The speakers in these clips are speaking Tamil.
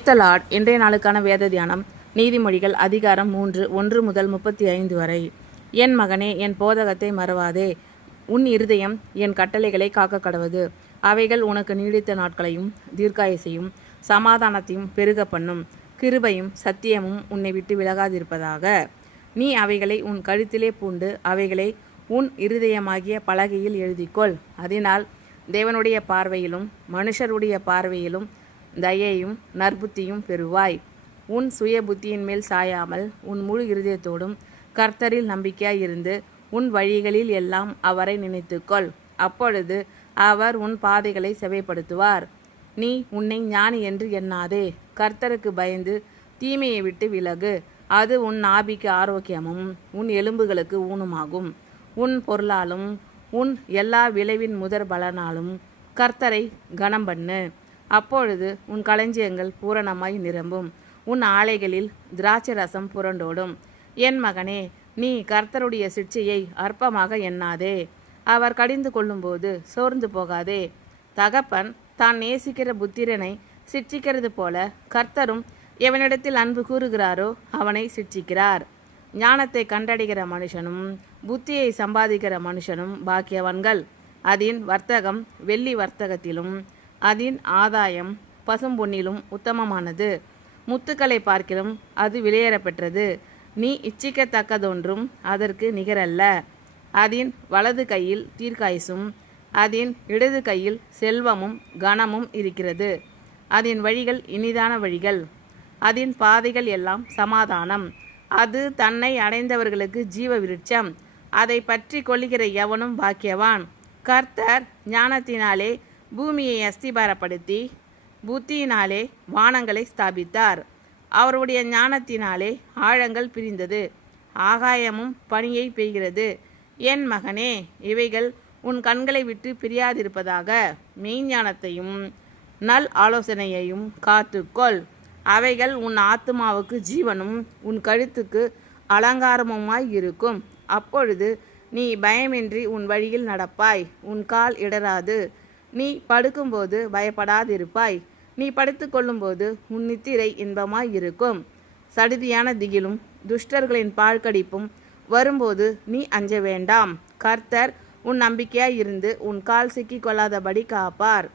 லார்ட். இன்றைய நாளுக்கான வேத தியானம் நீதிமொழிகள் அதிகாரம் 3 1 முதல் 35 வரை. என் மகனே, என் போதகத்தை மறவாதே. உன் இருதயம் என் கட்டளைகளை காக்க கடவது. அவைகள் உனக்கு நீடித்த நாட்களையும் தீர்க்காயுசையும் சமாதானத்தையும் பெருக பண்ணும். கிருபையும் சத்தியமும் உன்னை விட்டு விலகாதிருப்பதாக. நீ அவைகளை உன் கழுத்திலே பூண்டு அவைகளை உன் இருதயமாகிய பலகையில் எழுதிக்கொள். அதனால் தேவனுடைய பார்வையிலும் மனுஷருடைய பார்வையிலும் தயையும் நற்புத்தியும் பெறுவாய். உன் சுய புத்தியின் மேல் சாயாமல் உன் முழு இருதயத்தோடும் கர்த்தரில் நம்பிக்கையாயிருந்து உன் வழிகளில் எல்லாம் அவரை நினைத்துக்கொள். அப்பொழுது அவர் உன் பாதைகளை செவைப்படுத்துவார். நீ உன்னை ஞானி என்று எண்ணாதே. கர்த்தருக்கு பயந்து தீமையை விட்டு விலகு. அது உன் நாபிக்கு ஆரோக்கியமும் உன் எலும்புகளுக்கு ஊனுமாகும். உன் பொருளாலும் உன் எல்லா விளைவின் முதற் பலனாலும் கர்த்தரை கனம் பண்ணு. அப்பொழுது உன் களஞ்சியங்கள் பூரணமாய் நிரம்பும். உன் ஆலைகளில் திராட்சை ரசம் புரண்டோடும். என் மகனே, நீ கர்த்தருடைய சிட்சையை அற்பமாக எண்ணாதே. அவர் கடிந்து கொள்ளும்போது சோர்ந்து போகாதே. தகப்பன் தான் நேசிக்கிற புத்திரனை சிட்சிக்கிறது போல கர்த்தரும் எவனிடத்தில் அன்பு கூறுகிறாரோ அவனை சிட்சிக்கிறார். ஞானத்தை கண்டடைகிற மனுஷனும் புத்தியை சம்பாதிக்கிற மனுஷனும் பாக்கியவான்கள். அதன் வர்த்தகம் வெள்ளி வர்த்தகத்திலும் அதன் ஆதாயம் பசும்பொன்னிலும் உத்தமமானது. முத்துக்களை பார்க்கிலும் அது விலையேறப்பெற்றது. நீ இச்சிக்கத்தக்கதொன்றும் அதற்கு நிகரல்ல. அதன் வலது கையில் தீர்க்காயுசும் அதன் இடது கையில் செல்வமும் கனமும் இருக்கிறது. அதன் வழிகள் இனிதான வழிகள். அதன் பாதைகள் எல்லாம் சமாதானம். அது தன்னை அடைந்தவர்களுக்கு ஜீவ விருட்சம். அதை பற்றி கொள்ளுகிற எவனும் பாக்கியவான். கர்த்தர் ஞானத்தினாலே பூமியை அஸ்திபாரப்படுத்தி புத்தியினாலே வானங்களை ஸ்தாபித்தார். அவருடைய ஞானத்தினாலே ஆழங்கள் பிரிந்தது, ஆகாயமும் பனியை பெய்கிறது. என் மகனே, இவைகள் உன் கண்களை விட்டு பிரியாதிருப்பதாக. மெய்ஞானத்தையும் நல் ஆலோசனையையும் காத்துக்கொள். அவைகள் உன் ஆத்துமாவுக்கு ஜீவனும் உன் கழுத்துக்கு அலங்காரமுமாய் இருக்கும். அப்பொழுது நீ பயமின்றி உன் வழியில் நடப்பாய். உன் கால் இடராது. நீ படுக்கும்போது பயப்படாதிருப்பாய். நீ படுத்து கொள்ளும்போது உன் நித்திரை இன்பமாய் இருக்கும். சடிதியான திகிலும் துஷ்டர்களின் பாழ்கடிப்பும் வரும்போது நீ அஞ்ச வேண்டாம். கர்த்தர் உன் நம்பிக்கையாய் இருந்து உன் கால் சிக்கிக் கொள்ளாதபடி காப்பார்.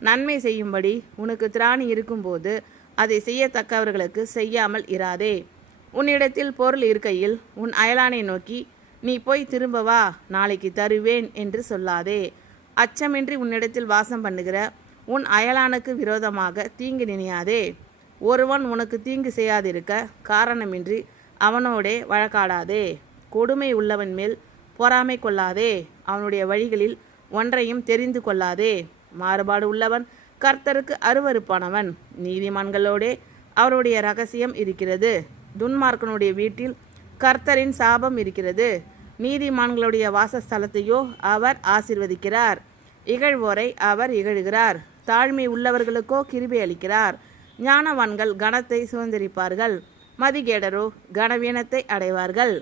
நன்மை செய்யும்படி உனக்கு திராணி இருக்கும்போது அதை செய்யத்தக்கவர்களுக்கு செய்யாமல் இராதே. உன்னிடத்தில் பொருள் இருக்கையில் உன் அயலானை நோக்கி நீ போய் திரும்ப வா, நாளைக்கு தருவேன் என்று சொல்லாதே. அச்சமின்றி உன்னிடத்தில் வாசம் பண்ணுகிற உன் அயலானுக்கு விரோதமாக தீங்கு நினையாதே. ஒருவன் உனக்கு தீங்கு செய்யாதிருக்க காரணமின்றி அவனோடே வழக்காடாதே. கொடுமை உள்ளவன் மேல் பொறாமை கொள்ளாதே. அவனுடைய வழிகளில் ஒன்றையும் தெரிந்து கொள்ளாதே. மாறுபாடு உள்ளவன் கர்த்தருக்கு அருவருப்பானவன். நீதிமான்களோடே அவருடைய இரகசியம் இருக்கிறது. துன்மார்க்கனுடைய வீட்டில் கர்த்தரின் சாபம் இருக்கிறது. நீதிமான்களுடைய வாசஸ்தலத்தையோ அவர் ஆசீர்வதிக்கிறார். இகழ்வோரை அவர் இகழுகிறார். தாழ்மை உள்ளவர்களுக்கோ கிருபை அளிக்கிறார். ஞானவான்கள் கனத்தை சுதந்திரிப்பார்கள். மதிகேடரோ கனவீனத்தை அடைவார்கள்.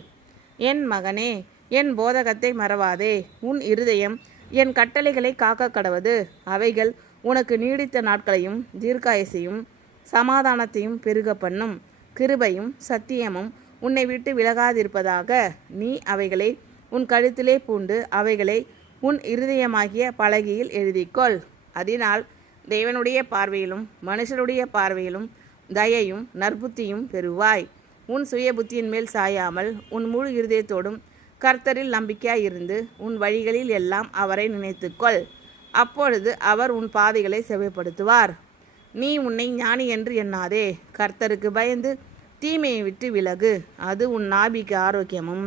என் மகனே, என் போதகத்தை மறவாதே. உன் இருதயம் என் கட்டளைகளை காக்க கடவது. அவைகள் உனக்கு நீடித்த நாட்களையும் தீர்க்காயுசையும் சமாதானத்தையும் பெருக பண்ணும். கிருபையும் சத்தியமும் உன்னை விட்டு விலகாதிருப்பதாக. நீ அவைகளை உன் கழுத்திலே பூண்டு அவைகளை உன் இருதயமாகிய பலகையில் எழுதிக்கொள். அதனால் தேவனுடைய பார்வையிலும் மனுஷருடைய பார்வையிலும் தயையும் நற்புத்தியும் பெறுவாய். உன் சுய புத்தியின் மேல் சாயாமல் உன் முழு இருதயத்தோடும் கர்த்தரில் நம்பிக்கையாயிருந்து உன் வழிகளில் எல்லாம் அவரை நினைத்துக்கொள். அப்பொழுது அவர் உன் பாதைகளை செவைப்படுத்துவார். நீ உன்னை ஞானி என்று எண்ணாதே. கர்த்தருக்கு பயந்து தீமையை விட்டு விலகு. அது உன் நாபிக்கு ஆரோக்கியமும்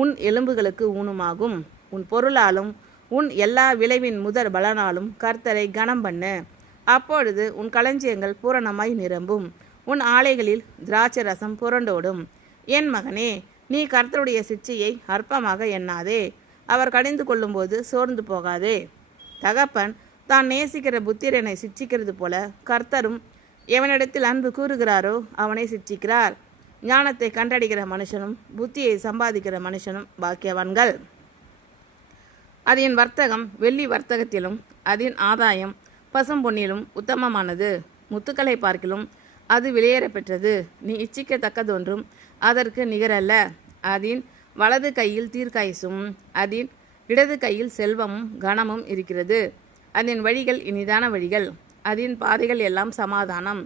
உன் எலும்புகளுக்கு ஊனுமாகும். உன் பொருளாலும் உன் எல்லா விளைவின் முதற் பலனாலும் கர்த்தரை கனம் பண்ணு. அப்பொழுது உன் களஞ்சியங்கள் பூரணமாய் நிரம்பும். உன் ஆலைகளில் திராட்சை ரசம் புரண்டோடும். என் மகனே, நீ கர்த்தருடைய சிட்சையை அற்பமாக எண்ணாதே. அவர் கடிந்து கொள்ளும்போது சோர்ந்து போகாதே. தகப்பன் தான் நேசிக்கிற புத்திரனை சிட்சிக்கிறது போல கர்த்தரும் எவனிடத்தில் அன்பு கூறுகிறாரோ அவனை சிட்சிக்கிறார். ஞானத்தை கண்டடைகிற மனுஷனும் புத்தியை சம்பாதிக்கிற மனுஷனும் பாக்கியவான்கள். அதன் வர்த்தகம் வெள்ளி வர்த்தகத்திலும் அதன் ஆதாயம் பசும்பொன்னிலும் உத்தமமானது. முத்துக்களை பார்க்கிலும் அது விலையேற பெற்றது. நீ இச்சிக்கத்தக்கதொன்றும் அதற்கு நிகரல்ல. அதன் வலது கையில் தீர்க்காயுசும் அதன் இடது கையில் செல்வமும் கனமும் இருக்கிறது. அதன் வழிகள் இனிதான வழிகள், அதன் பாதைகள் எல்லாம் சமாதானம்.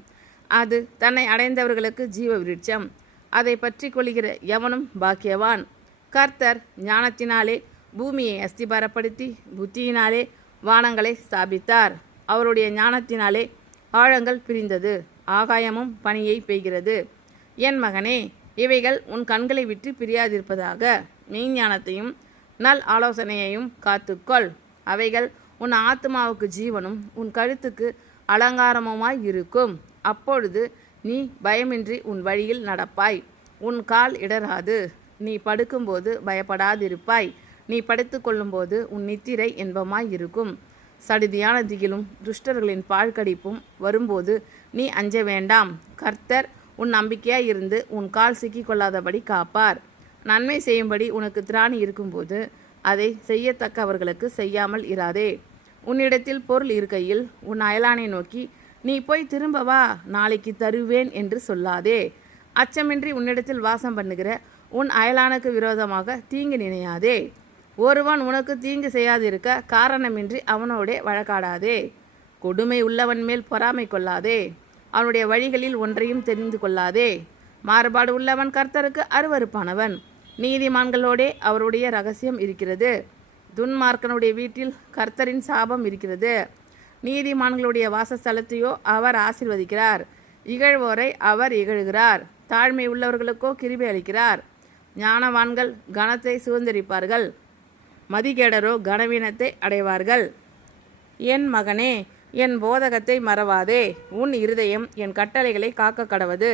அது தன்னை அடைந்தவர்களுக்கு ஜீவ விருட்சம். அதை பற்றி கொள்கிற எவனும் பாக்கியவான். கர்த்தர் ஞானத்தினாலே பூமியை அஸ்திபாரப்படுத்தி புத்தியினாலே வானங்களை ஸ்தாபித்தார். அவருடைய ஞானத்தினாலே ஆழங்கள் பிரிந்தது, ஆகாயமும் பனியை பெய்கிறது. என் மகனே, இவைகள் உன் கண்களை விட்டு பிரியாதிருப்பதாக. மெய்ஞானத்தையும் நல் ஆலோசனையையும் காத்துக்கொள். அவைகள் உன் ஆத்மாவுக்கு ஜீவனும் உன் கழுத்துக்கு அலங்காரமுமாய் இருக்கும். அப்பொழுது நீ பயமின்றி உன் வழியில் நடப்பாய், உன் கால் இடராது. நீ படுக்கும்போது பயப்படாதிருப்பாய், நீ படுத்து கொள்ளும்போது உன் நித்திரை இன்பமாய் இருக்கும். சடிதியான திகிலும் துஷ்டர்களின் பாழ்கடிப்பும் வரும்போது நீ அஞ்ச வேண்டாம். கர்த்தர் உன் நம்பிக்கையாய் இருந்து உன் கால் சிக்கிக்கொள்ளாதபடி காப்பார். நன்மை செய்யும்படி உனக்கு திராணி இருக்கும்போது அதை செய்யத்தக்கவர்களுக்கு செய்யாமல் இராதே. உன்னிடத்தில் பொருள் இருக்கையில் உன் அயலானை நோக்கி, நீ போய் திரும்ப வா, நாளைக்கு தருவேன் என்று சொல்லாதே. அச்சமின்றி உன்னிடத்தில் வாசம் பண்ணுகிற உன் அயலானுக்கு விரோதமாக தீங்கு நினையாதே. ஒருவன் உனக்கு தீங்கு செய்யாதிருக்க காரணமின்றி அவனோடே வழக்காடாதே. கொடுமை உள்ளவன் மேல் பொறாமை கொள்ளாதே. அவனுடைய வழிகளில் ஒன்றையும் தெரிந்து கொள்ளாதே. மாறுபாடு உள்ளவன் கர்த்தருக்கு அருவருப்பானவன். நீதிமான்களோடே அவருடைய ரகசியம் இருக்கிறது. துன்மார்க்கனுடைய வீட்டில் கர்த்தரின் சாபம் இருக்கிறது. நீதிமான்களுடைய வாசஸ்தலத்தையோ அவர் ஆசீர்வதிக்கிறார். இகழ்வோரை அவர் இகழ்கிறார். தாழ்மை உள்ளவர்களுக்கோ கிருபை அளிக்கிறார். ஞானவான்கள் கனத்தை சுதந்திரிப்பார்கள், மதிகேடரோ கனவீனத்தை அடைவார்கள். என் மகனே, என் போதகத்தை மறவாதே. உன் இருதயம் என் கட்டளைகளை காக்க கடவது.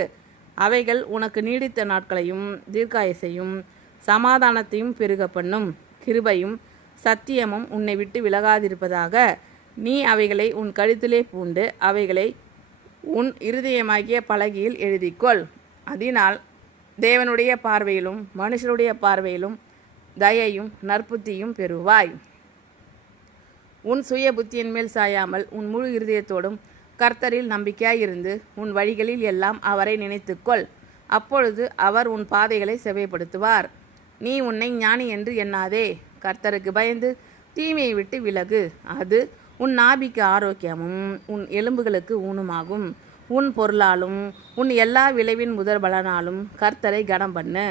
அவைகள் உனக்கு நீடித்த நாட்களையும் தீர்க்காயசையும் சமாதானத்தையும் பெருக பண்ணும். கிருபையும் சத்தியமும் உன்னை விட்டு விலகாதிருப்பதாக. நீ அவைகளை உன் கழுத்திலே பூண்டு அவைகளை உன் இருதயமாகிய பலகையில் எழுதிக்கொள். அதனால் தேவனுடைய பார்வையிலும் மனுஷருடைய பார்வையிலும் தயையும் நற்புத்தியும் பெறுவாய். உன் சுய புத்தியின் மேல் சாயாமல் உன் முழு இருதயத்தோடும் கர்த்தரில் நம்பிக்கையாயிருந்து உன் வழிகளில் எல்லாம் அவரை நினைத்துக்கொள். அப்பொழுது அவர் உன் பாதைகளை செவைப்படுத்துவார். நீ உன்னை ஞானி என்று எண்ணாதே. கர்த்தருக்கு பயந்து தீமையை விட்டு விலகு. அது உன் நாபிக்கு ஆரோக்கியமும் உன் எலும்புகளுக்கு ஊனுமாகும். உன் பொருளாலும் உன் எல்லா விளைவின் முதற் பலனாலும் கர்த்தரை கனம் பண்ணு.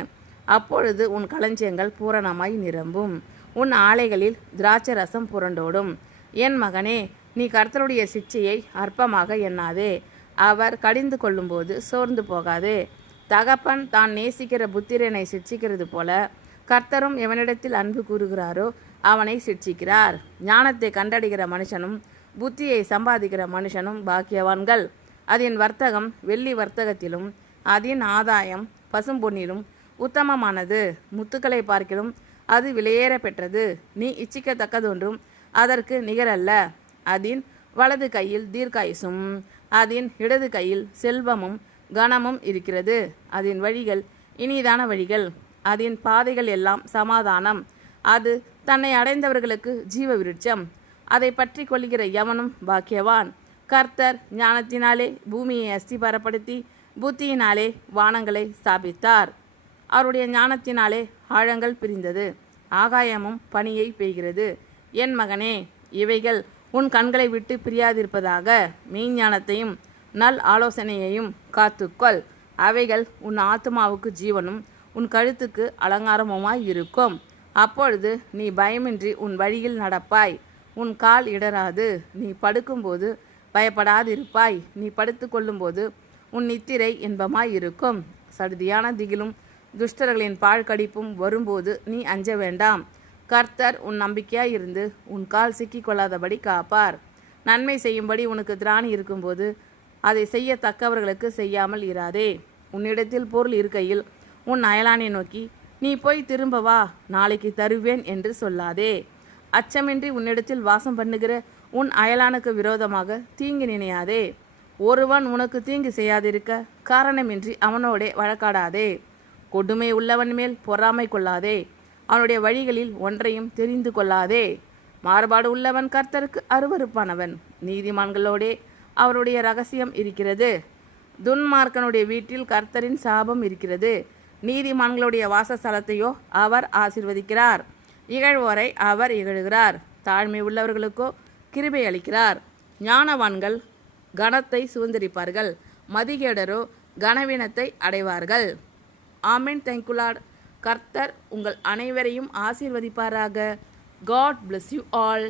அப்பொழுது உன் களஞ்சியங்கள் பூரணமாய் நிரம்பும், உன் ஆலைகளில் திராட்சை ரசம் புரண்டோடும். என் மகனே, நீ கர்த்தருடைய சிட்சையை அற்பமாக எண்ணாதே. அவர் கடிந்து கொள்ளும்போது சோர்ந்து போகாதே. தகப்பன் தான் நேசிக்கிற புத்திரனை சிட்சிக்கிறது போல கர்த்தரும் எவனிடத்தில் அன்பு கூறுகிறாரோ அவனை சிட்சிக்கிறார். ஞானத்தை கண்டடைகிற மனுஷனும் புத்தியை சம்பாதிக்கிற மனுஷனும் பாக்கியவான்கள். அதன் வர்த்தகம் வெள்ளி வர்த்தகத்திலும் அதன் ஆதாயம் பசும்பொன்னிலும் உத்தமமானது. முத்துக்களை பார்க்கிலும் அது விலையேற பெற்றது. நீ இச்சிக்கத்தக்கதொன்றும் அதற்கு நிகரல்ல. அதன் வலது கையில் தீர்க்காயுசும் அதன் இடது கையில் செல்வமும் கனமும் இருக்கிறது. அதன் வழிகள் இனிதான வழிகள், அதன் பாதைகள் எல்லாம் சமாதானம். அது தன்னை அடைந்தவர்களுக்கு ஜீவ விருட்சம். அதை பற்றி கொள்கிற எவனும் பாக்கியவான். கர்த்தர் ஞானத்தினாலே பூமியை அஸ்திபாரப்படுத்தி புத்தியினாலே வானங்களை ஸ்தாபித்தார். அவருடைய ஞானத்தினாலே ஆழங்கள் பிரிந்தது, ஆகாயமும் பனியை பெய்கிறது. என் மகனே, இவைகள் உன் கண்களை விட்டு பிரியாதிருப்பதாக. மெய்ஞானத்தையும் நல் ஆலோசனையையும் காத்துக்கொள். அவைகள் உன் ஆத்மாவுக்கு ஜீவனும் உன் கழுத்துக்கு அலங்காரமுமாய் இருக்கும். அப்பொழுது நீ பயமின்றி உன் வழியில் நடப்பாய், உன் கால் இடராது. நீ படுக்கும்போது பயப்படாதிருப்பாய், நீ படுத்து கொள்ளும்போது உன் நித்திரை இன்பமாய் இருக்கும். சடுதியான திகிலும் துஷ்டர்களின் பாழ்கடிப்பும் வரும்போது நீ அஞ்ச வேண்டாம். கர்த்தர் உன் நம்பிக்கையாயிருந்து உன் கால் சிக்கிக்கொள்ளாதபடி காப்பார். நன்மை செய்யும்படி உனக்கு திராணி இருக்கும்போது அதை செய்யத்தக்கவர்களுக்கு செய்யாமல் இராதே. உன்னிடத்தில் பொருள் இருக்கையில் உன் அயலானை நோக்கி, நீ போய் திரும்ப வா, நாளைக்கு தருவேன் என்று சொல்லாதே. அச்சமின்றி உன்னிடத்தில் வாசம் பண்ணுகிற உன் அயலானுக்கு விரோதமாக தீங்கு நினையாதே. ஒருவன் உனக்கு தீங்கு செய்யாதிருக்க காரணமின்றி அவனோடே வழக்காடாதே. கொடுமை உள்ளவன் மேல் பொறாமை கொள்ளாதே. அவனுடைய வழிகளில் ஒன்றையும் தெரிந்து கொள்ளாதே. மாறுபாடு உள்ளவன் கர்த்தருக்கு அருவருப்பானவன். நீதிமான்களோடே அவருடைய ரகசியம் இருக்கிறது. துன்மார்க்கனுடைய வீட்டில் கர்த்தரின் சாபம் இருக்கிறது. நீதிமான்களுடைய வாசஸ்தலத்தையோ அவர் ஆசீர்வதிக்கிறார். இகழ்வோரை அவர் இகழுகிறார். தாழ்மை உள்ளவர்களுக்கோ கிருபை அளிக்கிறார். ஞானவான்கள் கனத்தை சுதந்திரிப்பார்கள், மதிகேடரோ கனவீனத்தை அடைவார்கள். ஆமென். Thank you Lord. கர்த்தர் உங்கள் அனைவரையும் ஆசீர்வதிப்பாராக. God bless you all.